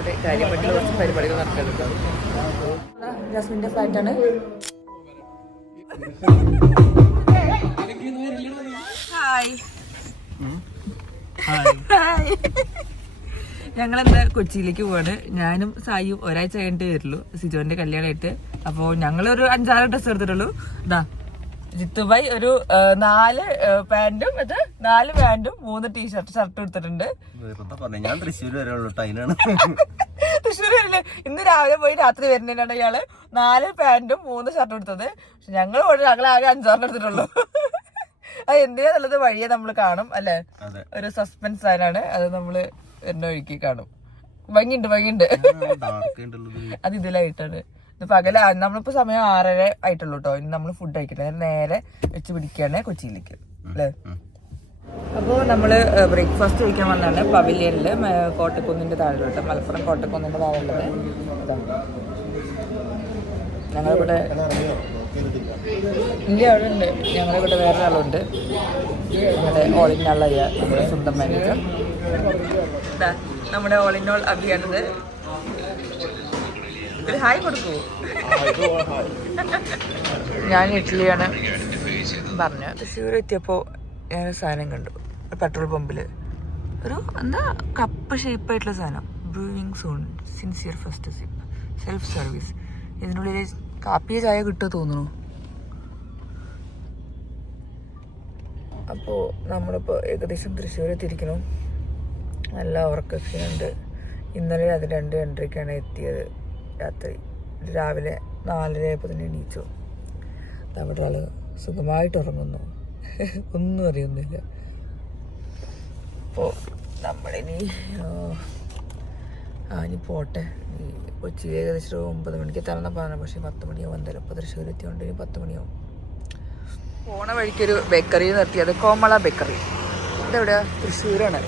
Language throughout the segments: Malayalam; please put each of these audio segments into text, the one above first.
കൂടെ കാര്യമായിട്ടുള്ള കുറച്ച് പരിപാടികൾ നടക്കുന്നുണ്ട്. ജാസ്മിന്റെ ഫ്ലാറ്റാണ്. Hi hi. ഞങ്ങളെന്താ കൊച്ചിയിലേക്ക് പോവാണ്. ഞാനും സായിയും ഒരാഴ്ച കഴിഞ്ഞിട്ടേ വരുള്ളൂ സിജോന്റെ കല്യാണമായിട്ട്. അപ്പൊ ഞങ്ങളൊരു 5-6 ഡ്രസ്സ് എടുത്തിട്ടുള്ളൂ. ഇതാ ജിത്തുബായി ഒരു 4 പാന്റും 3 ടീഷർട്ട് എടുത്തിട്ടുണ്ട്. ഞാൻ തൃശ്ശൂർ വരെയുള്ളൂ അതിനാണ്. തൃശ്ശൂർ വരില്ലേ? ഇന്ന് രാവിലെ പോയി രാത്രി വരുന്നതിനാണ് ഇയാള് 4 പാന്റും 3 ഷർട്ടും എടുത്തത്. പക്ഷെ ഞങ്ങളാകെ 5-6 എടുത്തിട്ടുള്ളൂ. അത് എന്തിനാന്നുള്ളത് വഴിയെ നമ്മള് കാണും അല്ലെ. ഒരു സസ്പെൻസ് സാധനമാണ് അത്. നമ്മള് എന്നെ ഒഴുക്കി കാണും. ഭംഗിയുണ്ട്. അത് ഇതിലായിട്ടാണ്. ഇത് പകല നമ്മളിപ്പോ സമയം 6:30 ആയിട്ടുള്ളൂ കേട്ടോ. ഇനി നമ്മള് ഫുഡ് കഴിക്കട്ടെ. നേരെ വെച്ച് പിടിക്കാണ് കൊച്ചിയിലേക്ക് അല്ലേ. അപ്പോൾ നമ്മള് ബ്രേക്ക്ഫാസ്റ്റ് കഴിക്കാൻ വന്നാണ് പവിലിയനില് കോട്ടക്കുന്നിന്റെ താഴെലോട്ട്. മലപ്പുറം കോട്ടക്കുന്നിന്റെ താഴെയുള്ളത്. ഞങ്ങളിവിടെ ഇല്ല അവിടെ ഉണ്ട്. ഞങ്ങളിവിടെ വേറെ ആളുണ്ട്. നമ്മുടെ ഓൾ ഇൻ ഓൾ അയ്യ, നമ്മുടെ സ്വന്തം മാനേജർ. നമ്മുടെ ഓൾ ഇൻ ഓൾ അഭിയാണത്. ഒരു ഹായ് കൊടുക്കൂ. ഞാൻ ഇഡ്ഡലിയാണ് പറഞ്ഞ. തൃശ്ശൂർ എത്തിയപ്പോൾ ഞാൻ സാധനം കണ്ടു പെട്രോൾ പമ്പില്. ഒരു എന്താ കപ്പ് ഷേപ്പായിട്ടുള്ള സാധനം. Brewing zone sincere first sip self service. ഇതിനുള്ളിൽ കാപ്പിയ ചായ കിട്ടുമോ തോന്നുന്നു. അപ്പോൾ നമ്മളിപ്പോൾ ഏകദേശം തൃശ്ശൂർ എത്തിയിരിക്കുന്നു. നല്ല ഉറക്കക്ഷീണുണ്ട്. ഇന്നലെ അത് 2:30 എത്തിയത് രാത്രി. രാവിലെ 4:30 ആയപ്പോൾ തന്നെ എണീച്ചു. നമ്മുടെ ആള് സുഖമായിട്ട് ഉറങ്ങുന്നു. ഒന്നും അറിയുന്നില്ല. അപ്പോൾ നമ്മളിനി ഇനി പോട്ടെ. കൊച്ചി ഏകദേശം 9 മണിക്ക് എത്താമെന്നാണ് പറഞ്ഞത്. പക്ഷേ 10 മണിയാവും എന്തായാലും. ഇപ്പോൾ തൃശ്ശൂർ എത്തിയോണ്ട് ഇനി 10 മണിയാവും. പോണ വഴിക്കൊരു ബേക്കറി നിർത്തിയത് കോമള ബേക്കറി. ഇതെവിടെയാ? തൃശ്ശൂരാണ്.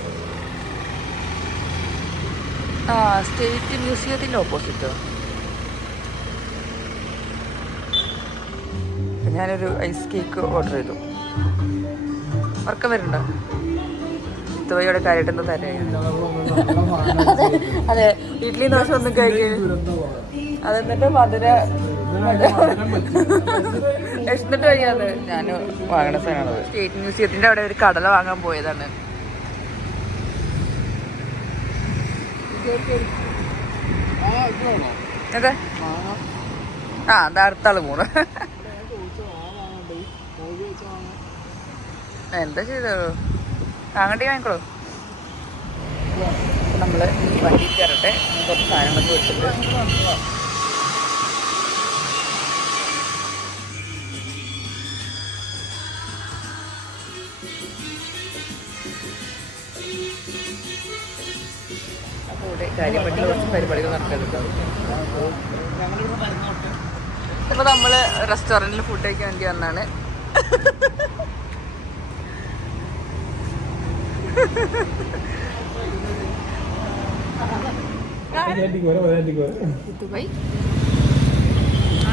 സ്റ്റേറ്റ് മ്യൂസിയത്തിൻ്റെ ഓപ്പോസിറ്റോ. ഞാനൊരു ഐസ് കേക്ക് ഓർഡർ ചെയ്തു. ഉറക്കം വരുന്നുണ്ടോ? ഇതുവഴിയുടെ കാര്യമായിട്ടൊന്നും തന്നെ. അതെ, ഇഡ്ഡലി ദോശ ഒന്നും കഴിക്കും. അതെന്നിട്ട് മധുര എന്നിട്ട് കഴിയാതെ ഞാൻ വാങ്ങണ സാധനമാണത്. സ്റ്റേറ്റ് മ്യൂസിയത്തിന്റെ അവിടെ ഒരു കടല വാങ്ങാൻ പോയതാണ്. അതെ അതാ അടുത്താള് പോണു. എന്താ ചെയ്തോ? അങ്ങോട്ടേ വാങ്ങിക്കോളൂ. നമ്മള് വണ്ടി കയറട്ടെ. കുറച്ച് സാധനങ്ങളൊക്കെ വെച്ചിട്ട് അപ്പോൾ ഇവിടെ കാര്യമായിട്ടുള്ള കുറച്ച് പരിപാടികൾ നടക്കുന്നുണ്ട്. ഇപ്പൊ നമ്മള് റെസ്റ്റോറന്റിൽ ഫുഡ് കഴിക്കാൻ വേണ്ടി വന്നാണ്.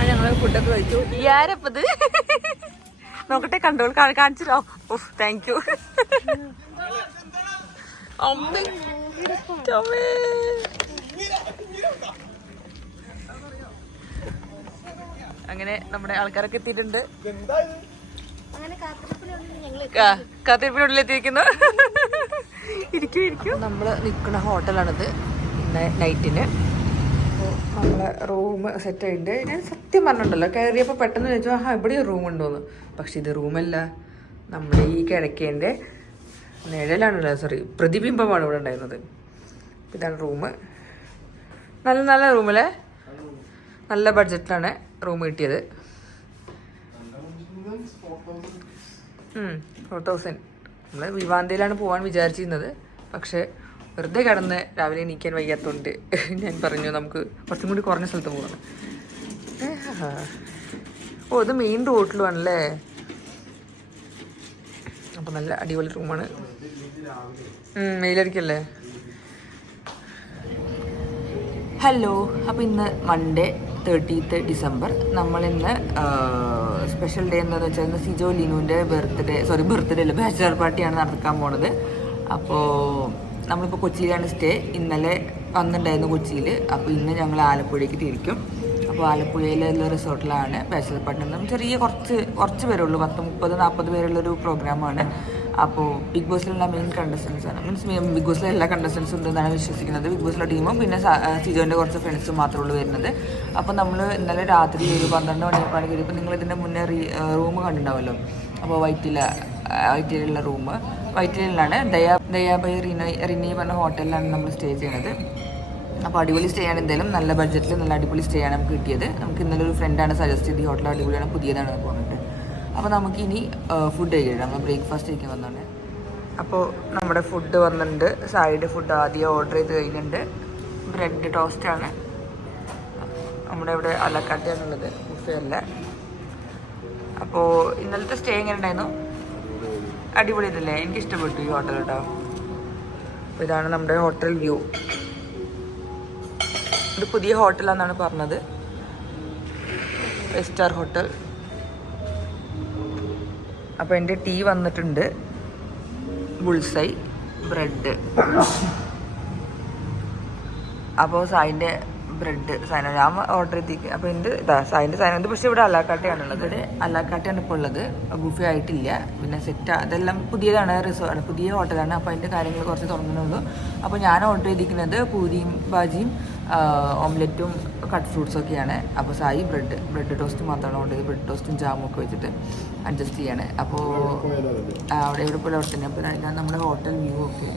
ഞങ്ങള് ഫുഡൊക്കെ കഴിച്ചു. ആരപ്പത് നോക്കട്ടെ, കണ്ടോൾ കാണിച്ചോ. Thank you. അങ്ങനെ നമ്മുടെ ആൾക്കാരൊക്കെ എത്തിയിട്ടുണ്ട്. കാത്തിരിപ്പിനുള്ളിലെത്തിയിരിക്കുന്നു. ഇരിക്കും. നമ്മള് നിൽക്കുന്ന ഹോട്ടലാണിത്. നൈറ്റിന് നമ്മളെ റൂം സെറ്റ് ആയിട്ടുണ്ട്. ഞാൻ സത്യം പറഞ്ഞിട്ടുണ്ടല്ലോ, കയറിയപ്പോൾ പെട്ടെന്ന് ചോദിച്ചു ഇവിടെ റൂം ഉണ്ടോന്ന്. പക്ഷെ ഇത് റൂമല്ല, നമ്മുടെ ഈ കിഴക്കേൻ്റെ നിഴലാണല്ലോ, സോറി പ്രതിബിംബമാണ് ഇവിടെ ഉണ്ടായിരുന്നത്. ഇതാണ് റൂം. നല്ല റൂമല്ലേ, നല്ല ബഡ്ജറ്റിലാണ് റൂം കിട്ടിയത്. 4,000. നമ്മൾ വിവാന്തയിലാണ് പോകാൻ വിചാരിച്ചിരുന്നത്. പക്ഷെ വെറുതെ കിടന്ന് രാവിലെ എണീക്കാൻ വയ്യാത്തതുകൊണ്ട് ഞാൻ പറഞ്ഞു നമുക്ക് കുറച്ചും കൂടി കുറഞ്ഞ സ്ഥലത്ത് പോകണം. ഇത് മെയിൻ റോഡിലുമാണല്ലേ. അപ്പം നല്ല അടിപൊളി റൂമാണ്. മെയിലടിക്കല്ലേ. ഹലോ, അപ്പോൾ ഇന്ന് മൺഡേ 30th ഡിസംബർ. നമ്മളിന്ന് സ്പെഷ്യൽ ഡേ എന്താണെന്ന് വെച്ചാൽ ഇന്ന് സിജോ ലിനുവിൻ്റെ ബർത്ത്ഡേ അല്ല, ബാച്ചലർ പാർട്ടിയാണ് നടക്കാൻ പോണത്. അപ്പോൾ നമ്മളിപ്പോൾ കൊച്ചിയിലാണ് സ്റ്റേ. ഇന്നലെ വന്നിട്ടുണ്ടായിരുന്നു കൊച്ചിയിൽ. അപ്പോൾ ഇന്ന് ഞങ്ങൾ ആലപ്പുഴയ്ക്ക് തിരിക്കും. അപ്പോൾ ആലപ്പുഴയിലുള്ള റിസോർട്ടിലാണ് ബാച്ചിലർ പാർട്ടി. ചെറിയ കുറച്ച് പേരുള്ളൂ, 30-40 പേരുള്ളൊരു പ്രോഗ്രാമാണ്. അപ്പോൾ ബിഗ് ബോസിലുള്ള മെയിൻ കണ്ടസ്റ്റൻസ് ആണ്, മീൻസ് ബിഗ് ബോസിലെ എല്ലാ കണ്ടസ്റ്റൻസും ഉണ്ടെന്നാണ് വിശ്വസിക്കുന്നത്. ബിഗ് ബോസിലെ ടീമും പിന്നെ സിജോൻ്റെ കുറച്ച് ഫ്രണ്ട്സും മാത്രമേ ഉള്ളൂ വരുന്നത്. അപ്പോൾ നമ്മൾ ഇന്നലെ രാത്രി ഒരു 12 മണിയൊക്കെയാണ് കയറിയപ്പോൾ നിങ്ങൾ ഇതിൻ്റെ മുന്നേ റൂം കണ്ടിട്ടുണ്ടാവുമല്ലോ. അപ്പോൾ വൈറ്റിലുള്ള റൂം വൈറ്റിലാണ് ദയാ ബൈ റിനി പറഞ്ഞ ഹോട്ടലിലാണ് നമ്മൾ സ്റ്റേ ചെയ്യുന്നത്. അപ്പോൾ അടിപൊളി സ്റ്റേ ആണ്, എന്തായാലും നല്ല ബഡ്ജറ്റിൽ നല്ല അടിപൊളി സ്റ്റേ ആണ് നമുക്ക് കിട്ടിയത്. നമുക്ക് ഇന്നലെ ഒരു ഫ്രണ്ടാണ് സജസ്റ്റ് ചെയ്ത് ഈ ഹോട്ടൽ അടിപൊളിയാണ്, പുതിയതാണ് പറഞ്ഞിട്ട്. അപ്പോൾ നമുക്കിനി ഫുഡ് കഴിക്കണം. നമ്മൾ ബ്രേക്ക്ഫാസ്റ്റ് കഴിക്കാൻ വന്നോണ്ട്. അപ്പോൾ നമ്മുടെ ഫുഡ് വന്നിട്ടുണ്ട്. സൈഡ് ഫുഡ് ആദ്യം ഓർഡർ ചെയ്ത് കഴിഞ്ഞിട്ടുണ്ട്. ബ്രെഡ് ടോസ്റ്റാണ് നമ്മുടെ ഇവിടെ അലക്കാട്ടിയാണുള്ളത്, ബുഫേ അല്ല. അപ്പോൾ ഇന്നലത്തെ സ്റ്റേ എങ്ങനെ ഉണ്ടായിരുന്നു? അടിപൊളി ഇതല്ലേ, എനിക്ക് ഇഷ്ടപ്പെട്ടു ഈ ഹോട്ടൽ കേട്ടോ. അപ്പോൾ ഇതാണ് നമ്മുടെ ഹോട്ടൽ വ്യൂ. ഇത് പുതിയ ഹോട്ടലാണെന്നാണ് പറഞ്ഞത്, 5 സ്റ്റാർ ഹോട്ടൽ. അപ്പോൾ എൻ്റെ ടീ വന്നിട്ടുണ്ട്, ബുൾസൈ ബ്രെഡ്. അപ്പോൾ സായിൻ്റെ ബ്രെഡ് സാധനം ഞാൻ ഓർഡർ ചെയ്തിരിക്കുക. അപ്പോൾ എൻ്റെ സായിൻ്റെ സാധനം ഇത്, പക്ഷേ ഇവിടെ അലാക്കാട്ടയാണുള്ളത്. ഇവിടെ അലാക്കാട്ടയാണ് ഇപ്പോൾ ഉള്ളത്, ബുഫേ ആയിട്ടില്ല. പിന്നെ സെറ്റ് അതെല്ലാം പുതിയതാണ്, റിസോർട്ട് പുതിയ ഹോട്ടലാണ്. അപ്പോൾ അതിൻ്റെ കാര്യങ്ങൾ കുറച്ച് തുറന്നുള്ളൂ. അപ്പോൾ ഞാൻ ഓർഡർ ചെയ്തിരിക്കുന്നത് പൂരിയും ബാജിയും ഓംലെറ്റും കട്ട് ഫ്രൂട്ട്സൊക്കെയാണ്. അപ്പോൾ സായി ബ്രെഡ് ടോസ്റ്റ് മാത്രമാണ് ഓർഡർ ചെയ്ത്, ബ്രെഡ് ടോസ്റ്റും ജാമും ഒക്കെ വെച്ചിട്ട് അഡ്ജസ്റ്റ് ചെയ്യാണ്. അപ്പോൾ അവിടെ എവിടെ പോലെ അവിടെ തന്നെ. അപ്പോൾ ഇതാണ് നമ്മുടെ ഹോട്ടൽ വ്യൂ ഒക്കെ.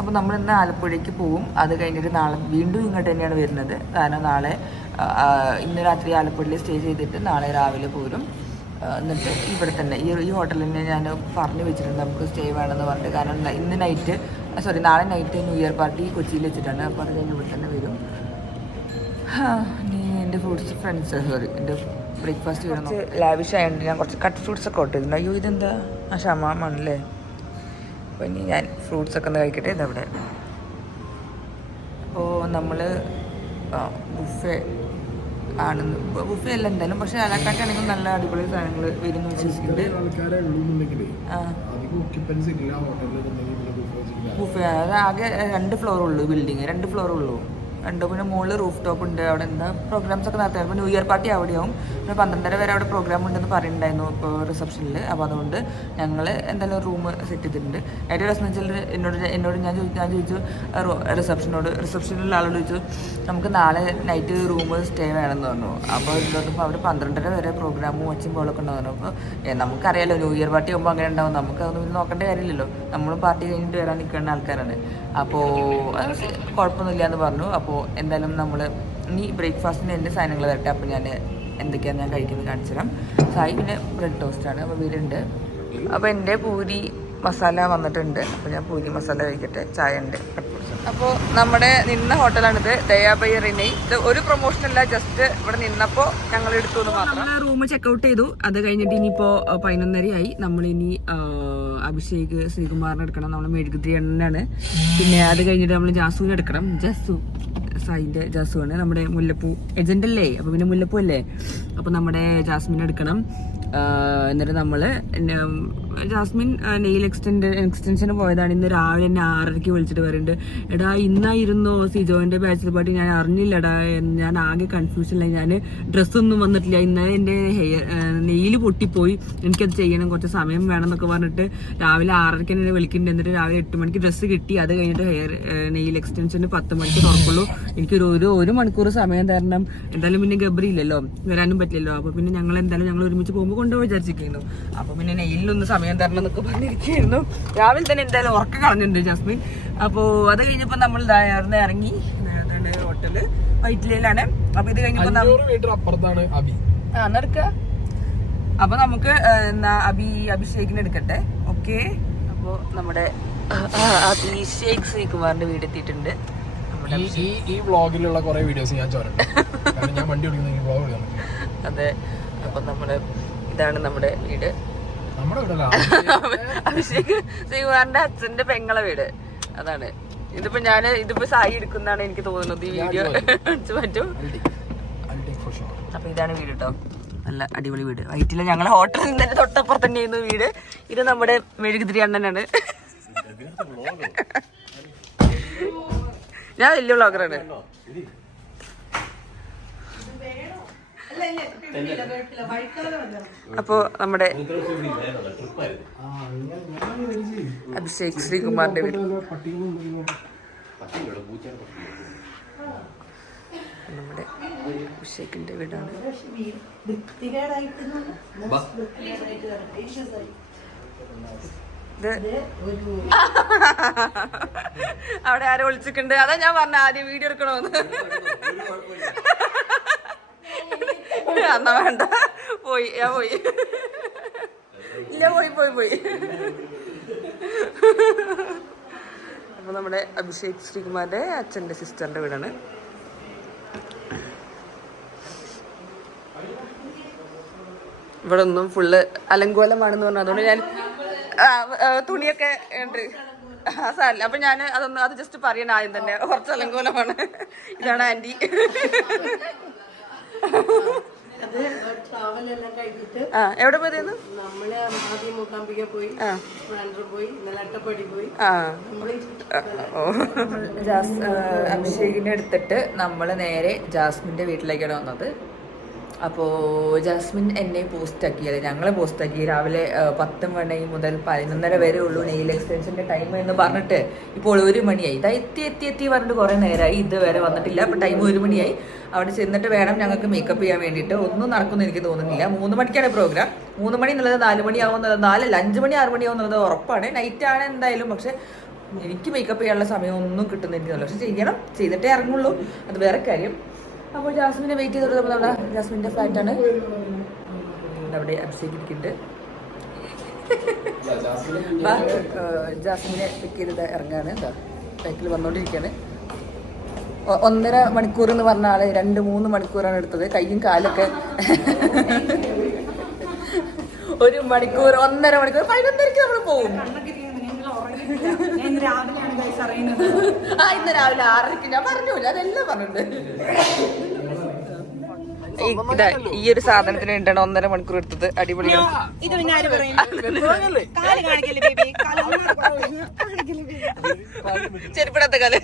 അപ്പോൾ നമ്മളിന്ന് ആലപ്പുഴയ്ക്ക് പോവും. അത് കഴിഞ്ഞിട്ട് നാളെ വീണ്ടും ഇങ്ങോട്ട് തന്നെയാണ് വരുന്നത്. കാരണം നാളെ ഇന്ന് രാത്രി ആലപ്പുഴയിൽ സ്റ്റേ ചെയ്തിട്ട് നാളെ രാവിലെ പോരും. എന്നിട്ട് ഇവിടെ തന്നെ ഈ ഹോട്ടലിൽ തന്നെ ഞാൻ പറഞ്ഞു വെച്ചിട്ടുണ്ട് നമുക്ക് സ്റ്റേ വേണമെന്ന് പറഞ്ഞിട്ട്. കാരണം നാളെ നൈറ്റ് ന്യൂ ഇയർ പാർട്ടി കൊച്ചിയിൽ വെച്ചിട്ടാണ്. അപ്പോൾ അത് കഴിഞ്ഞ് ഇവിടെ തന്നെ വരും. എൻ്റെ എൻ്റെ ബ്രേക്ക്ഫാസ്റ്റ് വേണം. ലാവിഷ് ആയതുകൊണ്ട് ഞാൻ കുറച്ച് കട്ട് ഫ്രൂട്ട്സ് ഒക്കെ ഓർഡർ ചെയ്തിട്ടുണ്ട്. അയ്യോ ഇതെന്താ ഷമാമാണല്ലേ. അപ്പോൾ ഇനി ഞാൻ ഫ്രൂട്ട്സൊക്കെ ഒന്ന് കഴിക്കട്ടെ. ഇതവിടെ. അപ്പോൾ നമ്മൾ ബുഫേ ആണെന്ന്, ബുഫേ അല്ല എന്തായാലും, പക്ഷേ അലക്കാട്ടാണെങ്കിൽ നല്ല അടിപൊളി സാധനങ്ങൾ വരുന്നു വിശ്വസിക്കുന്നുണ്ട്. ബുഫേ അത് ആകെ 2 ഫ്ലോറുള്ളൂ ബിൽഡിങ്, 2 ഫ്ലോറുള്ളൂ. പിന്നെ മുകളിൽ റൂഫ് ടോപ്പ് ഉണ്ട്. അവിടെ എന്താ പ്രോഗ്രാംസ് ഒക്കെ നടത്തുന്നത്. ഇപ്പോൾ ന്യൂ ഇയർ പാർട്ടി അവിടെയാവും. പിന്നെ 12:30 വരെ അവിടെ പ്രോഗ്രാം ഉണ്ടെന്ന് പറയുന്നുണ്ടായിരുന്നു ഇപ്പോൾ റിസപ്ഷനിൽ. അപ്പോൾ അതുകൊണ്ട് ഞങ്ങൾ എന്തായാലും റൂം സെറ്റ് ചെയ്തിട്ടുണ്ട്. ഏറ്റവും രസം വെച്ചാൽ എന്നോട് ഞാൻ ചോദിച്ചു റിസപ്ഷനിലുള്ള ആളോട് ചോദിച്ചു നമുക്ക് നാളെ നൈറ്റ് റൂം സ്റ്റേ വേണമെന്ന് പറഞ്ഞു. അപ്പോൾ ഇതിലോട്ടിപ്പോൾ അവർ 12:30 വരെ പ്രോഗ്രാമും ഒച്ചയും പോലൊക്കെ ഉണ്ടാകുന്നു. അപ്പോൾ നമുക്കറിയാമല്ലോ ന്യൂ ഇയർ പാർട്ടി ആകുമ്പോൾ അങ്ങനെ ഉണ്ടാവും. നമുക്കതൊന്നും നോക്കേണ്ട കാര്യമില്ലല്ലോ, നമ്മളും പാർട്ടി കഴിഞ്ഞിട്ട് വരാൻ നിൽക്കേണ്ട ആൾക്കാരാണ്. അപ്പോൾ കുഴപ്പമൊന്നുമില്ല എന്ന് പറഞ്ഞു. അപ്പോൾ എന്തായാലും നമ്മൾ ഇനി ബ്രേക്ക്ഫാസ്റ്റിന് എൻ്റെ സാധനങ്ങൾ വരട്ടെ. അപ്പോൾ ഞാൻ എന്തൊക്കെയാണ് ഞാൻ കഴിക്കുന്നത് കാണിച്ചു തരാം. സായി പിന്നെ ബ്രെഡ് ടോസ്റ്റാണ്. അപ്പോൾ വീടുണ്ട്. അപ്പോൾ എൻ്റെ പൂരി മസാല വന്നിട്ടുണ്ട്. അപ്പോൾ ഞാൻ പൂരി മസാല കഴിക്കട്ടെ. ചായ ഉണ്ട്. അപ്പോൾ നമ്മുടെ നിന്ന ഹോട്ടലാണിത്, ദയാ ബൈ റിനി. ഇത് ഒരു പ്രൊമോഷനല്ല, ജസ്റ്റ് ഇവിടെ നിന്നപ്പോൾ ഞങ്ങൾ എടുത്തു എന്ന് മാത്രം. നമ്മൾ റൂം ചെക്കൗട്ട് ചെയ്തു. അത് കഴിഞ്ഞിട്ട് ഇനിയിപ്പോൾ 11:30 നമ്മളിനി അഭിഷേക് ശ്രീകുമാറിനെ എടുക്കണം. നമ്മൾ മെഴുകുതിരി എണ്ണാണ്. പിന്നെ അത് കഴിഞ്ഞിട്ട് നമ്മൾ ജാസുവിനെ എടുക്കണം. സായിൻ്റെ ജാസുവാണ് നമ്മുടെ മുല്ലപ്പൂ ഏജന്റ് അല്ലേ. അപ്പോൾ പിന്നെ മുല്ലപ്പൂ അല്ലേ. അപ്പോൾ നമ്മുടെ ജാസ്മിൻ എടുക്കണം. എന്നിട്ട് നമ്മൾ ജാസ്മിൻ നെയിൽ എക്സ്റ്റൻഷന് പോയതാണ്. ഇന്ന് രാവിലെ എന്നെ 6:30 വിളിച്ചിട്ട് പറയുന്നുണ്ട്, എടാ ഇന്നായിരുന്നോ സിജോന്റെ ബാച്ചിലർ പാർട്ടി, ഞാൻ അറിഞ്ഞില്ലടാ, ഞാൻ ആകെ കൺഫ്യൂഷനിലായി, ഞാൻ ഡ്രസ്സൊന്നും വന്നിട്ടില്ല, ഇന്നലെ എൻ്റെ നെയിൽ പൊട്ടിപ്പോയി, എനിക്കത് ചെയ്യണം, കുറച്ച് സമയം വേണം എന്നൊക്കെ പറഞ്ഞിട്ട് രാവിലെ 6:30 എന്നെ വിളിക്കുന്നുണ്ട്. എന്നിട്ട് രാവിലെ 8 മണിക്ക് ഡ്രസ്സ് കിട്ടി. അത് കഴിഞ്ഞിട്ട് നെയിൽ എക്സ്റ്റൻഷന് 10 മണിക്ക് തുറക്കുള്ളൂ. എനിക്കൊരു 1 മണിക്കൂർ സമയം തരണം. എന്തായാലും പിന്നെ ഗബ്രിയില്ലല്ലോ, വരാനും പറ്റില്ലല്ലോ. അപ്പോൾ പിന്നെ ഞങ്ങൾ ഒരുമിച്ച് പോകുമ്പോൾ കൊണ്ടുപോയി വിചാരിച്ചിരിക്കുന്നു. അപ്പോൾ പിന്നെ നെയിലൊന്ന് സമയം തരണം എന്നൊക്കെ പറഞ്ഞിരിക്കുന്നു. രാവിലെ തന്നെ എന്തായാലും ഉറക്കം കളഞ്ഞിട്ടുണ്ട് ജാസ്മിൻ. അപ്പോൾ അത് കഴിഞ്ഞപ്പോൾ നമ്മൾ ഇറങ്ങി. ഹോട്ടല് വൈറ്റിലയിലാണ്. അപ്പോൾ ഇത് കഴിഞ്ഞപ്പോൾ അപ്പുറത്താണ് അബി. നടക്കുക. അപ്പോൾ നമുക്ക് അഭിഷേകിനെ എടുക്കട്ടെ. ഓക്കെ. അപ്പോൾ നമ്മുടെ അഭിഷേക് ശ്രീകുമാറിന്റെ വീട് എത്തിയിട്ടുണ്ട്. ഈ വ്ളോഗിലുള്ള കുറെ വീഡിയോസ് ഞാൻ ചോരട്ടെ, ഞാൻ വണ്ടി ഓടിക്കുന്ന ഈ വ്ളോഗ് എടുക്കാൻ പറ്റും. അതെ. അപ്പം ഇതാണ് നമ്മുടെ വീട്. അഭിഷേക് ശ്രീകുമാറിന്റെ അച്ഛന്റെ പെങ്ങളെ വീട് അതാണ്. ഇതിപ്പോ സായി എടുക്കുന്നതാണ് എനിക്ക് തോന്നുന്നത്. ഈ വീഡിയോ പറ്റും. അപ്പൊ ഇതാണ് വീട് കേട്ടോ. നല്ല അടിപൊളി വീട്. വൈറ്റില ഞങ്ങളെ ഹോട്ടലിൽ നിന്ന് തന്നെ തൊട്ടപ്പുറത്ത് തന്നെയായിരുന്നു വീട്. ഇത് നമ്മുടെ മെഴുകുതിരി അണ്ണനാണ്. ഞാൻ വലിയ വ്ളോഗറാണ്. അപ്പോ നമ്മുടെ അഭിഷേക് ശ്രീകുമാറിന്റെ വീട്, നമ്മുടെ അഭിഷേകിന്റെ വീടാണ്. അവിടെ ആരോ വിളിച്ചിട്ടുണ്ട്. അതാ ഞാൻ പറഞ്ഞ ആദ്യം വീഡിയോ എടുക്കണോന്ന്. എന്നാ വേണ്ട, പോയി ഞാൻ പോയി. ഇല്ല പോയി. അപ്പൊ നമ്മുടെ അഭിഷേക് ശ്രീകുമാറിന്റെ അച്ഛന്റെ സിസ്റ്ററിന്റെ വീടാണ്. ഇവിടെ ഒന്നും ഫുള്ള് അലങ്കോലമാണെന്ന് പറഞ്ഞു. അതുകൊണ്ട് ഞാൻ തുണിയൊക്കെ ഉണ്ട് സാരില്ല. അപ്പൊ ഞാൻ അത് ജസ്റ്റ് പറയണ ആദ്യം തന്നെ, കുറച്ച് അലങ്കോലമാണ്. ഇതാണ് ആന്റി. എവിടെ പോയതായിരുന്നു? അഭിഷേകിനെ എടുത്തിട്ട് നമ്മള് നേരെ ജാസ്മിന്റെ വീട്ടിലേക്കാണ് വന്നത്. അപ്പോൾ ജാസ്മിൻ എന്നെ പോസ്റ്റാക്കിയത്, ഞങ്ങളെ പോസ്റ്റാക്കി. രാവിലെ 10 മണി മുതൽ 11:30 വരെ ഉള്ളൂ നെയിൽ എക്സ്റ്റൻഷൻ്റെ ടൈം എന്ന് പറഞ്ഞിട്ട് ഇപ്പോൾ 1 മണിയായി. ഇതാ എത്തി പറഞ്ഞിട്ട് കുറേ നേരമായി, ഇതുവരെ വന്നിട്ടില്ല. അപ്പോൾ ടൈം 1 മണിയായി. അവിടെ ചെന്നിട്ട് വേണം ഞങ്ങൾക്ക് മേക്കപ്പ് ചെയ്യാൻ വേണ്ടിയിട്ട്. ഒന്നും നടക്കുമെന്ന് എനിക്ക് തോന്നുന്നില്ല. 3 മണിക്കാണ് പ്രോഗ്രാം. 3 മണി എന്നുള്ളത് 4 മണിയാവുന്നത്, 4 അല്ല 5 മണി 6 മണിയാവുന്നത് ഉറപ്പാണ്. നൈറ്റാണ് എന്തായാലും. പക്ഷെ എനിക്ക് മേക്കപ്പ് ചെയ്യാനുള്ള സമയം ഒന്നും കിട്ടുന്നില്ല. പക്ഷെ ചെയ്തിട്ടേ ഇറങ്ങുള്ളൂ, അത് വേറെ കാര്യം. അപ്പോൾ ജാസ്മിനെ വെയിറ്റ് ചെയ്തിട്ട് നമ്മുടെ ജാസ്മിൻ്റെ ഫ്ലാറ്റാണ്. അവിടെ അഭിഷേക് ഇരിക്കുന്നുണ്ട്. ജാസ്മിനെ പിക്ക് ചെയ്തിട്ട് ഇറങ്ങാണ്. എന്താ ബൈക്കിൽ വന്നുകൊണ്ടിരിക്കുകയാണ്. 1.5 മണിക്കൂർ എന്ന് പറഞ്ഞ ആള് 2-3 മണിക്കൂറാണ് എടുത്തത്. കയ്യും കാലൊക്കെ 1 മണിക്കൂർ 1.5 മണിക്കൂർ 11:30 നമ്മൾ പോകും. ഇന്ന് രാവിലെ 6:00 ഞാൻ പറഞ്ഞൂല, അതെല്ലാം പറഞ്ഞിട്ടുണ്ട്. ഈ ഒരു സാധനത്തിന് വേണ്ടിയാണ് 1.5 മണിക്കൂർ എടുത്തത്. അടിപൊളിയാണ്. ചെരുപ്പിടാത്ത കാല്.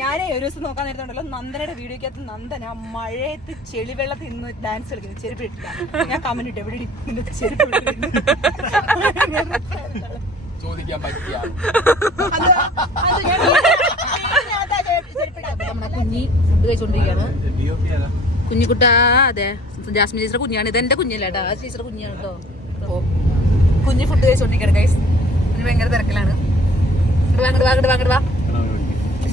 ഞാനേ ഒരു ദിവസം നോക്കാൻ നേരത്തുണ്ടല്ലോ, നന്ദനയുടെ വീഡിയോക്കകത്ത് നന്ദന മഴയത്ത് ചെളിവെള്ളത്തിൽ നിന്ന് ഡാൻസ് കളിക്കുന്നത് ചെരുപ്പിട്ടില്ല. ഞാൻ കമന്റ് ഇട്ടു, എവിടെ ചെരുപ്പ് ചോദിക്കാൻ പറ്റിയ നമ്മുടെ കുഞ്ഞി ഫുഡ് കഴിച്ചോണ്ടിരിക്കുകയാണ്. കുഞ്ഞിക്കുട്ട, അതെ ജാസ്മിൻ ചേച്ചിയുടെ കുഞ്ഞാണ്. ഇതെന്റെ കുഞ്ഞല്ല കേട്ടോ, ആ ചേച്ചിയുടെ കുഞ്ഞാണ് കേട്ടോ. കുഞ്ഞി ഫുഡ് കഴിച്ചോണ്ടിരിക്കുകയാണ് ഗൈസ്. കുഞ്ഞ് ഭയങ്കര തിരക്കിലാണ്. വാ.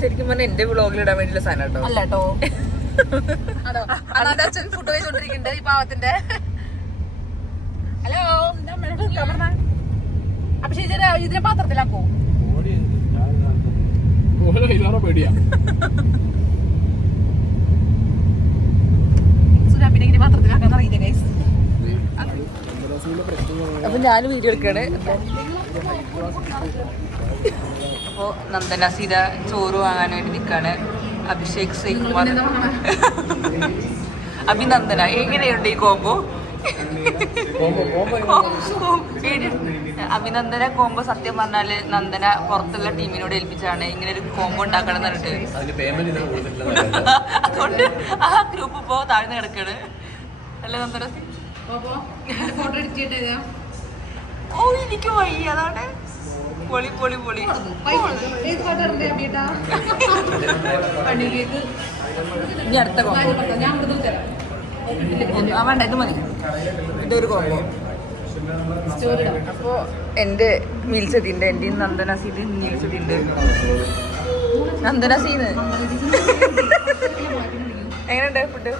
ശരിക്കും പറഞ്ഞാൽ എന്റെ വ്ളോഗിൽ ഇടാൻ വേണ്ടിയുള്ള സാധനം കേട്ടോ. അല്ല കേട്ടോ, അതോ അന്നാന്റെ അച്ഛൻ ഫുഡ് കഴിച്ചോണ്ടിരിക്കുന്നുണ്ട് ഈ പാവത്തിന്റെ. ഹലോ, അപ്പൊ ശരി ഇതിനെ പാത്രത്തിലാക്കോ? പേടിയാ. സുരാപ്പിനെ പാത്രത്തിലാക്കാൻ അറിയില്ല ഗൈസ്. അപ്പൊ ഞാൻ വീഡിയോ എടുക്കാണ്. അപ്പോ നന്ദന സീത ചോറ് വാങ്ങാൻ വേണ്ടി നിൽക്കാണ്. അഭിഷേക് ശ്രീകുമാർ, അഭിനന്ദന. എങ്ങനെയുണ്ട് ഈ കോംബോ? അഭിനന്ദന കോംബോ സത്യം പറഞ്ഞാല് നന്ദന പുറത്തുള്ള ടീമിനോട് ഏൽപ്പിച്ചാണ് ഇങ്ങനെ ഒരു കോംബോ ഉണ്ടാക്കണം എന്ന് പറഞ്ഞിട്ട്. അതുകൊണ്ട് ആ ഗ്രൂപ്പ് ഇപ്പോ താഴ്ന്നു കിടക്കാണ്. അല്ലേ നന്ദന? ഓ എനിക്ക് വയ്യ, അതാണ്. പൊളി ഇനി അടുത്ത കോംബോ വേണ്ട, ഇത് മതി. ഇതൊരു കോംബോ. അപ്പോ എന്റെ മീൽസ് എത്തിണ്ട്. എന്റെ നന്ദന സീന് മീൽസ് എത്തിണ്ട്. നന്ദന സീന് എങ്ങനെയുണ്ട് ഫുഡ്?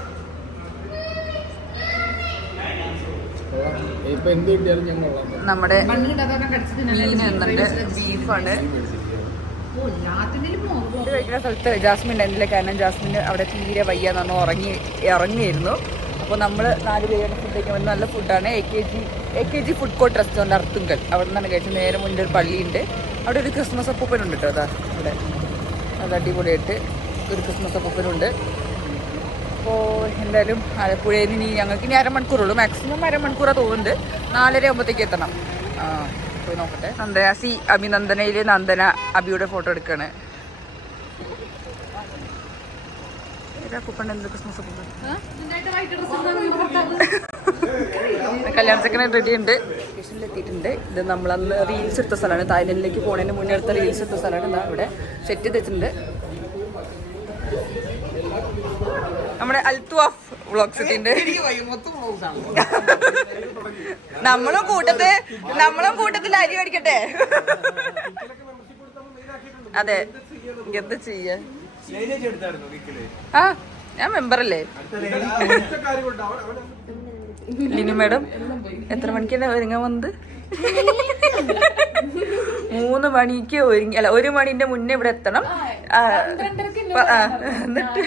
നമ്മുടെ മീൻ എന്നുണ്ട്, ബീഫാണ്. ഇത് കഴിക്കുന്ന സ്ഥലത്ത് ജാസ്മിൻ ഉണ്ടായിരുന്നില്ല. കാരണം ജാസ്മിന് അവിടെ തീരെ വയ്യാന്ന് പറഞ്ഞ് ഇറങ്ങിയിരുന്നു. അപ്പോൾ നമ്മൾ 4 പേരുടെ ഫുഡ് കഴിക്കാൻ വേണ്ടി നല്ല ഫുഡാണ്. AKG food court restaurant Arthunkal, അവിടെ നിന്നാണ് കഴിച്ചത്. നേരെ മുന്നിൽ ഒരു പള്ളിയുണ്ട്. അവിടെ ഒരു ക്രിസ്മസ് അപ്പൂപ്പനുണ്ട് കേട്ടോ. അതാ അവിടെ അത് അടിപൊളിയായിട്ട് ഒരു ക്രിസ്മസ് അപ്പൂപ്പനുണ്ട്. അപ്പോൾ എന്തായാലും ആലപ്പുഴയിൽ നിന്ന് ഞങ്ങൾക്ക് ഇനി അരമണിക്കൂറുള്ളൂ, മാക്സിമം അരമണിക്കൂറാണ് തോന്നുന്നുണ്ട്. 4:30 ആകുമ്പോഴത്തേക്ക് എത്തണം. പോയി നോക്കട്ടെ. നന്ദനാസി അഭിനന്ദനയിൽ നന്ദന അബിയുടെ ഫോട്ടോ എടുക്കാണ്. കല്യാണ ചെക്കനെ റെഡി ഉണ്ട്, ലൊക്കേഷനിലെത്തിയിട്ടുണ്ട്. ഇത് നമ്മളന്ന് റീൽസ് എടുത്ത സ്ഥലമാണ്, തായ്ലൻഡിലേക്ക് പോകുന്നതിന് മുന്നേ എടുത്ത റീൽസ് എടുത്ത സ്ഥലമാണ്. ഇതാ ഇവിടെ സെറ്റ് ചെയ്തിട്ടുണ്ട്. നമ്മുടെ അൽത്തുവാഫ് വ്ളോഗ് സെറ്റിന്റെ നമ്മളും കൂട്ടത്തിൽ അരി മേടിക്കട്ടെ. അതെ, എന്ത് ചെയ്യാ? ആ, ഞാൻ മെമ്പറല്ലേ. ലിനു മാഡം എത്ര മണിക്കാണ് ഒരുങ്ങാൻ വന്നത്? 3 മണിക്ക് ഒരുങ്ങി, അല്ല 1 മണിന്റെ മുന്നേ ഇവിടെ എത്തണം. എന്നിട്ട്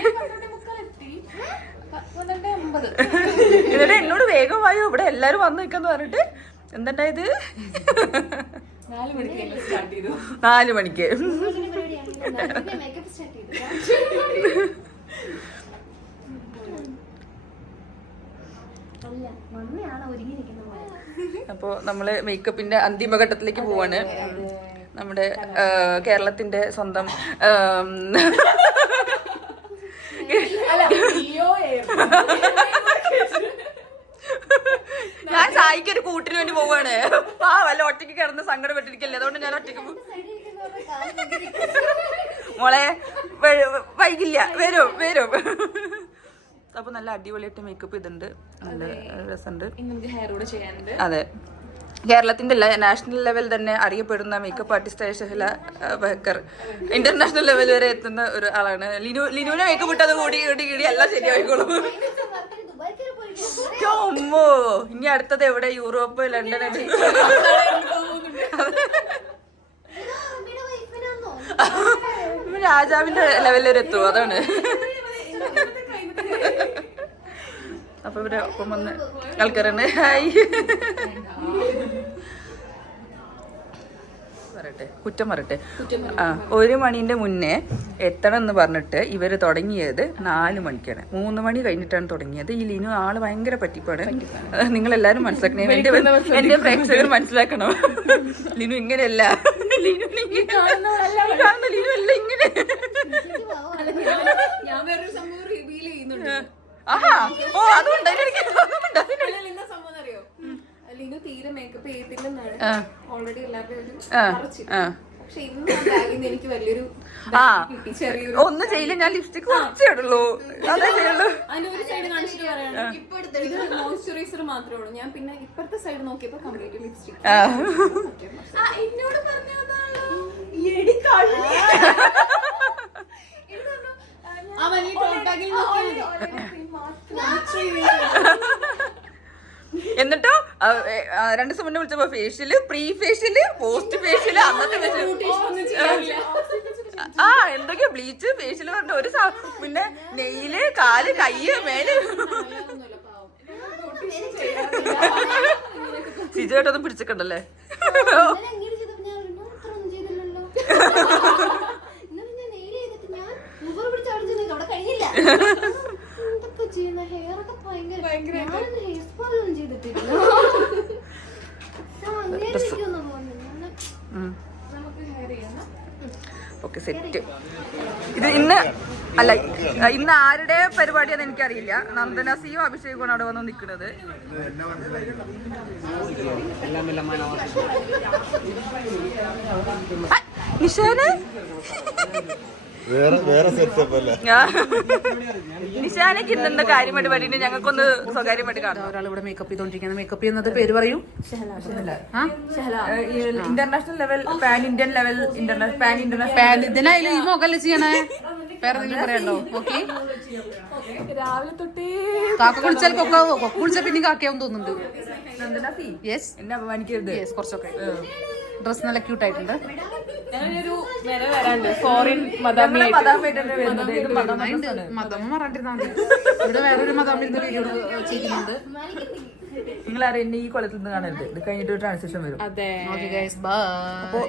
എന്നോട് വേഗം വായോ, ഇവിടെ എല്ലാരും വന്നു നിൽക്കാന്ന് പറഞ്ഞിട്ട് എന്തുണ്ടായത്? 4 മണിക്ക്. അപ്പോ നമ്മള് മേക്കപ്പിന്റെ അന്തിമഘട്ടത്തിലേക്ക് പോവാണ്. നമ്മുടെ കേരളത്തിന്റെ സ്വന്തം ഞാൻ സായിക്ക് ഒരു കൂട്ടിന് വേണ്ടി പോവാണ്. വല്ല ഒറ്റയ്ക്ക് കിടന്ന് സങ്കടപ്പെട്ടിരിക്കല്ലേ, അതുകൊണ്ട് ഞാൻ ഒറ്റയ്ക്ക് മോളെ വൈകില്ല, വരും. അപ്പൊ നല്ല അടിപൊളിയായിട്ട് മേക്കപ്പ് ചെയ്തിട്ടുണ്ട്, നല്ല രസമുണ്ട്. അതെ, കേരളത്തിന്റെ അല്ല, നാഷണൽ ലെവൽ തന്നെ അറിയപ്പെടുന്ന മേക്കപ്പ് ആർട്ടിസ്റ്റ് ആയ ഷഹല ബക്കർ ഇന്റർനാഷണൽ ലെവൽ വരെ എത്തുന്ന ഒരു ആളാണ്. ലിനുവിനെ മേക്കപ്പ് ഇട്ടത് കൂടി എല്ലാം ശരിയായിക്കോളും. അമ്മോ, ഇനി അടുത്തത് എവിടെ? Europe, London. രാജാവിന്റെ ലെവലിൽ വരെ എത്തും, അതാണ്. അപ്പൊ ഇവിടെ ഒപ്പം വന്ന് ആൾക്കാരാണ്. ഹായ് കുറ്റം പറയട്ടെ. 1 മണിന്റെ മുന്നേ എത്തണം എന്ന് പറഞ്ഞിട്ട് ഇവര് തുടങ്ങിയത് 4 മണിക്കാണ്. 3 മണി കഴിഞ്ഞിട്ടാണ് തുടങ്ങിയത്. ഈ ലിനു ആള് ഭയങ്കര പറ്റിപ്പാണ്. നിങ്ങളെല്ലാരും മനസ്സിലാക്കണേ, എന്റെ പ്രേക്ഷകർ മനസ്സിലാക്കണം. ലിനു ഇങ്ങനെയല്ല, ലിനു അല്ല ഇങ്ങനെ. ഓ, അതുകൊണ്ട് ലിനു തീരെ മേക്കപ്പ് ചെയ്തില്ലെന്നാണ് ഓൾറെഡി എല്ലാവരും. എനിക്ക് വലിയൊരു ഒന്നും ചെയ്യില്ല, ഞാൻ ലിപ്സ്റ്റിക് കുറച്ചേ ഇടുള്ളൂ. അതേ ചെയ്യുള്ളൂ. അതിനൊരു സൈഡ് കാണിച്ചിട്ട് പറയാണ്, ഇത് മോയ്സ്ചറൈസർ മാത്രമേ ഉള്ളൂ. ഞാൻ പിന്നെ ഇപ്പഴത്തെ സൈഡ് നോക്കിയപ്പോ കംപ്ലീറ്റ് ലിപ്സ്റ്റിക്. എന്നോട് പറഞ്ഞതാണല്ലോ ആ വലിയ ടോപ്പ് ബാഗിൽ എന്നിട്ടോ 2 ദിവസം മുന്നേ വിളിച്ചപ്പോ facial, pre facial, post facial, അന്നത്തെ ഫേഷ്യൽ, എന്തൊക്കെയാ ബ്ലീച്ച്, ഫേഷ്യല് പറഞ്ഞ ഒരു പിന്നെ നെയില്, കാല്, കയ്യ്, മേല്. സിജുവായിട്ടൊന്നും പിടിച്ചിട്ടുണ്ടല്ലേ? Okay, set. ഇത് ഇന്ന് ആരുടെ പരിപാടിയാന്ന് എനിക്കറിയില്ല. നന്ദനാസിയും അഭിഷേകുമാണ് അവിടെ വന്ന് നിൽക്കുന്നത്. നിഷാന് നിഷാനക്ക് ഇന്നെന്താ കാര്യമായിട്ട് വേണ്ടിട്ട് ഞങ്ങൾക്കൊന്ന് സ്വകാര്യമായിട്ട് കാണാം. ഒരാളിവിടെ മേക്കപ്പ് ചെയ്തോണ്ടിരിക്കുന്നത്. മേക്കപ്പ് ചെയ്യുന്നത് പേര് പറയൂ. International level, pan Indian level, ഇതിനായാലും ഈ മുഖല്ലേ ചെയ്യണേ. വേറെ എന്തെങ്കിലും പറയണ്ടോ? ഓക്കെ, രാവിലെ തൊട്ടേ കാക്ക കുളിച്ചാൽ കൊക്ക കുളിച്ചാൽ പിന്നെ കാക്കയാവും തോന്നുന്നുണ്ട്. യെസ്, എന്നെ അപമാനിക്കരുത്. യെസ്, കുറച്ചൊക്കെ. ഡ്രസ് നല്ല ക്യൂട്ട് ആയിട്ടുണ്ട്. ഞാനൊരു മെന വരാണ്ട് ഫോറിൻ മദാമി മതം പറഞ്ഞിരുന്നാ മതി. ഇവിടെ വേറൊരു മതം ഇരുന്ന് വീഡിയോ ചെയ്യുന്നുണ്ട്. നിങ്ങളാരും എന്നെ ഈ കൊല്ലത്തിൽ നിന്ന് കാണരുത്. ഇത് കഴിഞ്ഞിട്ട് ട്രാൻസിഷൻ വരും. അതെ. അപ്പോ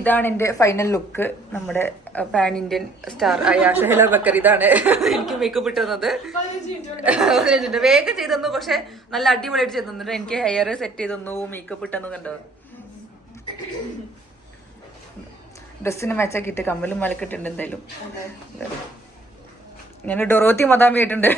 ഇതാണ് എന്റെ ഫൈനൽ ലുക്ക്. നമ്മുടെ പാൻ ഇന്ത്യൻ സ്റ്റാർ ആയ ഷഹല ബക്കർ ഇതാണ് എനിക്ക് മേക്കപ്പ് ഇട്ട് തന്നത്. വേഗം ചെയ്തു തന്നു, പക്ഷെ നല്ല അടിപൊളിയായിട്ട് ചെയ്തു തന്നിട്ട് എനിക്ക് ഹെയർ സെറ്റ് ചെയ്ത് തന്നു, മേക്കപ്പ് ഇട്ടെന്നു. കണ്ടോ, ഡ്രസ്സിന് മാച്ചാക്കിയിട്ട് കമ്മലും മലക്കിട്ടുണ്ട്. എന്തായാലും ഞാൻ ഡൊറോത്തി മദാമി ആയിട്ടുണ്ട്.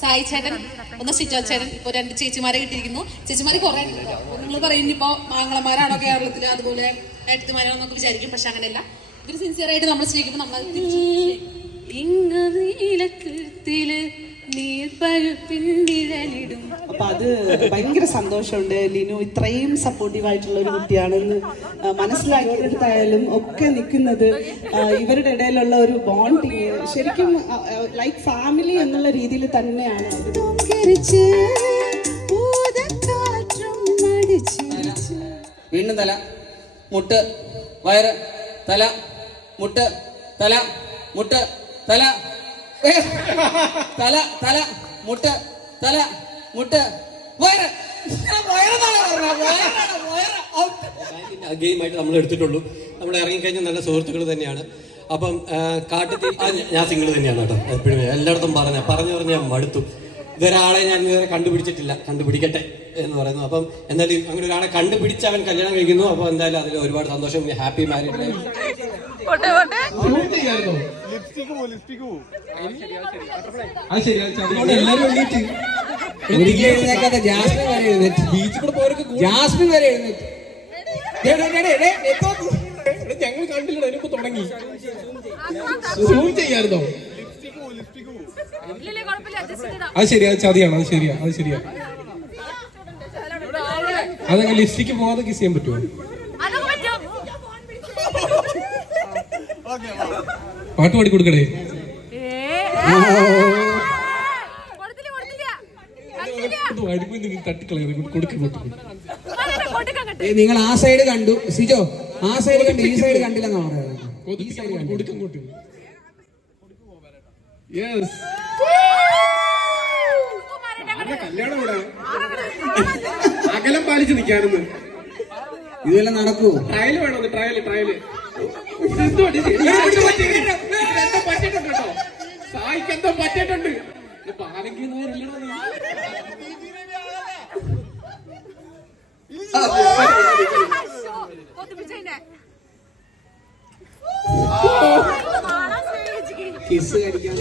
സായി ചേട്ടൻ, ഒന്ന് ഷിജോ ചേട്ടൻ, ഇപ്പൊ 2 ചേച്ചിമാരെ കിട്ടിയിരിക്കുന്നു. ചേച്ചിമാര് കുറെ നിങ്ങൾ പറയും ഇനിയിപ്പോ മാങ്ങളമാരാണോ കേരളത്തില്, അതുപോലെ ഏട്ടത്തിമാരാണോ എന്നൊക്കെ വിചാരിക്കും. പക്ഷെ അങ്ങനെയല്ല, ഇവര് സിൻസിയർ ആയിട്ട് നമ്മൾ സ്നേഹിക്കുമ്പോൾ നമ്മൾ അപ്പൊ അത് ഭയങ്കര സന്തോഷമുണ്ട്. ലിനു ഇത്രയും സപ്പോർട്ടീവ് ആയിട്ടുള്ള ഒരു കുട്ടിയാണെന്ന് മനസ്സിലാക്കിയെടുത്തായാലും ഒക്കെ നിൽക്കുന്നത് ഇവരുടെ ഇടയിലുള്ള ഒരു ബോണ്ടിങ് ശരിക്കും ലൈക്ക് ഫാമിലി എന്നുള്ള രീതിയിൽ തന്നെയാണ്. വീണ്ടും തല, മുട്ട്, വയറ്, തല, മുട്ട്, തല, മുട്ട്, തല, തല, തല, മുട്ട്, തല, മുട്ട്, വയറ്. ഗെയിമായിട്ട് നമ്മൾ എടുത്തിട്ടുള്ളൂ. നമ്മൾ ഇറങ്ങിക്കഴിഞ്ഞാൽ നല്ല സുഹൃത്തുക്കൾ തന്നെയാണ്. അപ്പം കാട്ടുതീ ഞാൻ സിംഗിൾ തന്നെയാണ് കേട്ടോ. എപ്പോഴും എല്ലായിടത്തും പറഞ്ഞു ഞാൻ മടുത്തു. ഇതൊരാളെ ഞാൻ ഇതുവരെ കണ്ടുപിടിച്ചിട്ടില്ല, കണ്ടുപിടിക്കട്ടെ എന്ന് പറയുന്നു. അപ്പം എന്തായാലും അങ്ങനെ ഒരാളെ കണ്ടുപിടിച്ച് അവൻ കല്യാണം കഴിക്കുന്നു. അപ്പോൾ എന്തായാലും അതിൽ ഒരുപാട് സന്തോഷം. Happy married life. ജാസ്മിൻ വരെ എഴുന്നേറ്റ് ഞങ്ങൾ കണ്ടില്ല, എനിക്ക് തുടങ്ങി സൂം ചെയ്യാറുണ്ടോ? അത് ശരിയാ, അത് ചതിയാണ്. അത് ശരിയാ. അതങ്ങനെ ലിപ്സ്റ്റിക്ക് പോവാതെ കിസ് ചെയ്യാൻ പറ്റുമോ? പാട്ട് പാടി കൊടുക്കണേ. നിങ്ങൾ ആ സൈഡ് കണ്ടു, സിജോ ആ സൈഡ് കണ്ടു, ഈ സൈഡ് കണ്ടില്ലെന്നാ പറയുന്നത്. അകലം പാലിച്ച് നിൽക്കാനെന്ന് ഇതെല്ലാം നടക്കൂ. ട്രയൽ വേണോ? ട്രയല് പറ്റിട്ടുണ്ട് കേട്ടോ. സായിക്ക് എന്തോ പറ്റിയിട്ടുണ്ട്. കിസ് കഴിക്കാൻ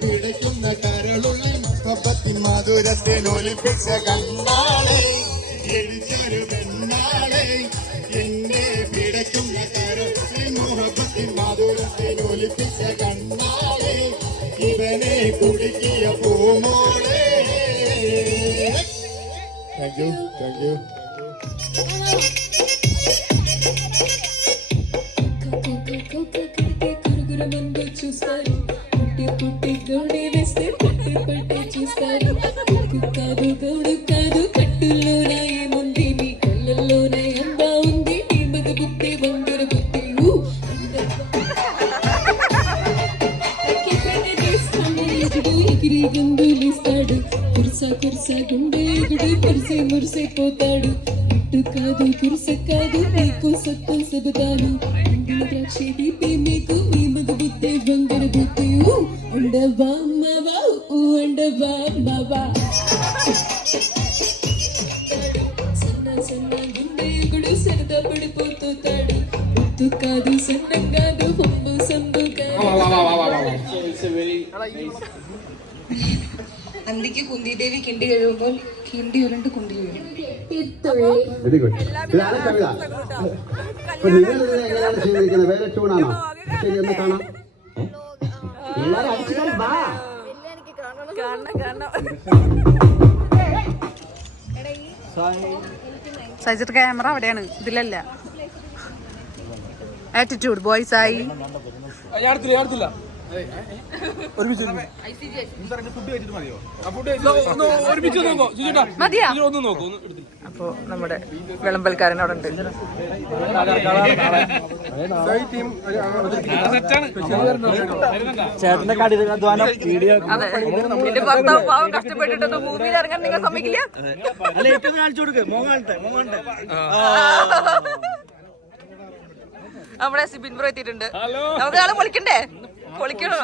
പിടയ്ക്കുന്ന കരളുള്ളിൽ മുഹബത്തിൻ മധുരത്തെ ഒലിപ്പിച്ച കണ്ണാളെ എരിച്ചൊരു പെണ്ണാളെ എന്നെ പിടയ്ക്കുന്ന കരളുള്ളിൽ മുഹബത്തിൻ മധുരത്തെ ഒലിപ്പിച്ച കണ്ണാളെ ഇവനെ കുടുക്കിയ പൂമോളെ. Thank you. చూస్తారు పుట్టి పుట్టి గోడి వేస్తే పట్టి పట్టి చూస్తారు. కాదు గోడు కాదు కట్టుల్లోన ఏముంది, మీ కళ్ళల్లోన ఎందా ఉంది, నీ మగ బుద్ధి బంగార బుద్ధి. ఎగిరి గందులిస్తాడు, కుర్స గుండె ఎగుడు మురిసే పోతాడు. ఇటు కాదు కుర్స కాదు, నీకు సత్తు చెబుతాను. ద్రాక్షి దీపి మీకు మీ మగ బుద్ధి బంగారు బుద్ధి. ఉండవా అమ్మవా, ఉండవా అమ్మవా. సన్న గుండె ఎగుడు సరదా పడిపోతాడు. ముద్దు కాదు, సన్నం కాదు, బొమ్మ సందు కాదు. അന്തിക്ക് കുന്തിദേവി കിണ്ടി കഴിയുമ്പോൾ കിണ്ടി ഉരുണ്ട് കുണ്ടി വീഴും. Very good. ഇതാണ് കവിത. അപ്പൊ നിങ്ങൾ ഇതിനെ എങ്ങനെയാണ് ചെയ്തിരിക്കുന്നത്? വേറെ ട്യൂണാണോ? ശരി, ഒന്ന് കാണാം. എല്ലാവരും അടിച്ചുകാരി വാ. സൈസിട്ട് ക്യാമറ അവിടെയാണ്, ഇതിലല്ല. ആറ്റിറ്റ്യൂഡ് ബോയ്സ് ആയി. അപ്പൊ നമ്മുടെ വിളമ്പൽക്കാരൻ അവിടെ ഉണ്ട്. ചേട്ടന്റെ കഠിനാധ്വാനം വീഡിയോ അതെ, എന്റെ ഭർത്താവ് പാവം കഷ്ടപ്പെട്ടിട്ട് ഭൂമിയിൽ ഇറങ്ങാൻ നിങ്ങൾ സമ്മതിക്കില്ല. കാണിച്ചു കൊടുക്ക്. മോങ്ങാണത്തെ നമ്മുടെ സിബിൻ ബ്രോ എത്തിയിട്ടുണ്ട്. നമുക്ക് ആളെ പൊളിക്കണ്ടേ? പൊളിക്കണോ?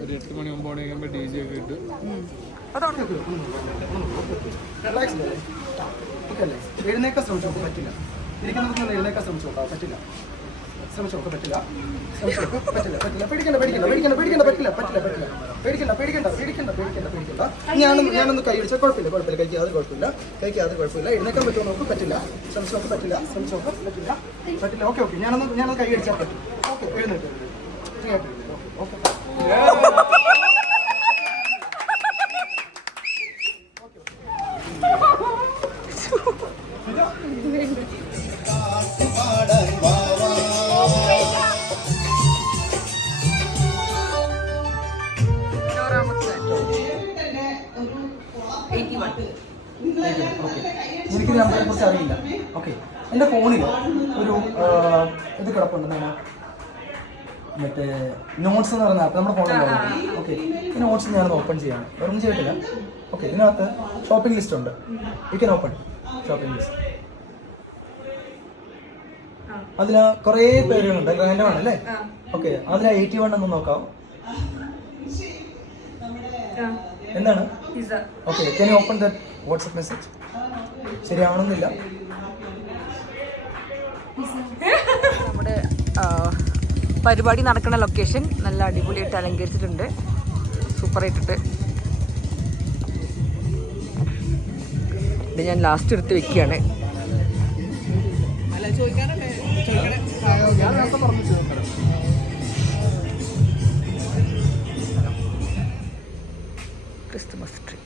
ഒരു 8 മണി 9 മണിയാകുമ്പോൾ DJ ഒക്കെ ഇട്ട് എഴുന്നേക്കാൻ ശ്രമിച്ചോ, പറ്റില്ല. ഇരിക്കുന്നത് എഴുന്നേക്കാൻ ശ്രമിച്ചോ, പറ്റില്ല. ശ്രമിച്ചോ, പറ്റില്ല. ഞാനൊന്ന് കൈ അടിച്ചാൽ കുഴപ്പമില്ല. കഴിക്കാതെ കുഴപ്പമില്ല. എഴുന്നേക്കാൻ പറ്റുമോ നോക്ക്? പറ്റില്ല. ശ്രമിച്ചോ, പറ്റില്ല. ഓക്കെ. ഞാനൊന്ന് കൈ അടിച്ചാൽ പറ്റും. ഓക്കെ, എഴുന്നേറ്റ്. ഓക്കെ. എനിക്ക് നമ്പറിനെ കുറിച്ച് അറിയില്ല. ഓക്കെ, എൻ്റെ ഫോണിൽ ഒരു ഇത് കിടപ്പുണ്ട്. മറ്റേ നോട്ട്സ് എന്ന് പറയുന്ന ആപ്പ് നമ്മുടെ ഫോണിലുണ്ട്. ഓക്കെ, ഈ നോട്ട്സ് ഞാനത് ഓപ്പൺ ചെയ്യാണ്. ഒന്നും ചെയ്തിട്ടില്ല. ഓക്കെ, ഇതിനകത്ത് ഷോപ്പിംഗ് ലിസ്റ്റ് ഉണ്ട്. You can open shopping list. അതിൽ കുറേ പേരുകളുണ്ട്. റാൻഡം ആണല്ലേ? ഓക്കെ, അതിൽ 81 എന്ന് നോക്കാം. എന്താണ്? Okay, can you open that WhatsApp message? ശരിയാവണമെന്നില്ല. നമ്മുടെ പരിപാടി നടക്കുന്ന ലൊക്കേഷൻ നല്ല അടിപൊളിയായിട്ട് അലങ്കരിച്ചിട്ടുണ്ട്. സൂപ്പറായിട്ടിട്ട് ഇത് ഞാൻ ലാസ്റ്റ് എടുത്ത് വെക്കുകയാണ്. Christmas tree